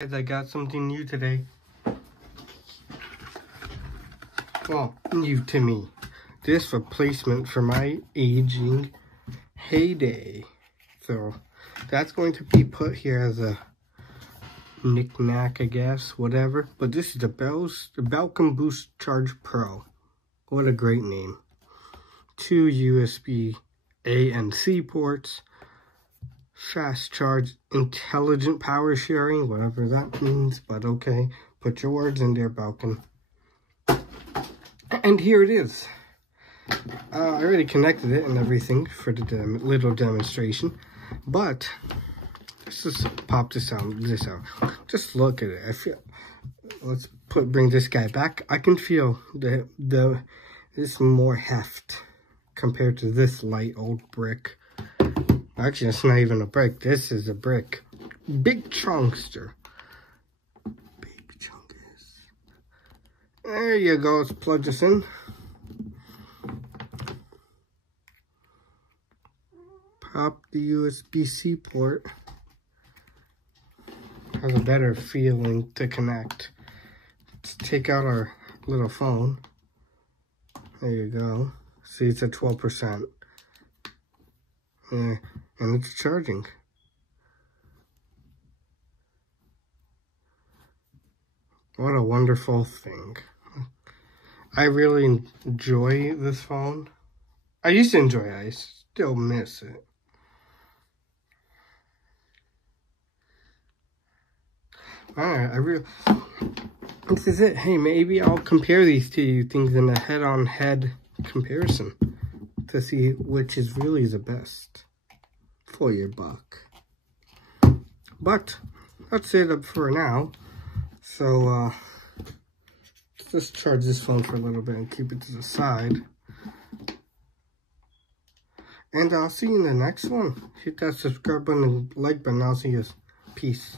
Guys, I got something new today. Well, new to me. This replacement for my aging heyday. So that's going to be put here as a knick-knack, I guess, whatever. But this is the Belkin Boost Charge Pro. What a great name. 2 USB A and C ports. Fast charge, intelligent power sharing, whatever that means, but okay. Put your words in there, Belkin. And here it is. I already connected it and everything for the little demonstration, but let's just pop this out. Just look at it. I feel. Let's bring this guy back. I can feel this more heft compared to this light old brick. Actually, it's not even a brick. This is a brick. Big chunkster. Baby chunkers. There you go. Let's plug this in. Pop the USB-C port. Has a better feeling to connect. Let's take out our little phone. There you go. See, it's at 12%. Yeah. And it's charging. What a wonderful thing. I really enjoy this phone. I used to enjoy it. I still miss it. Alright, this is it. Hey, maybe I'll compare these two things in a head-on-head comparison to see which is really the best for your buck. But that's it for now. So let's just charge this phone for a little bit and keep it to the side. And I'll see you in the next one. Hit that subscribe button and like button. I'll see you. Peace.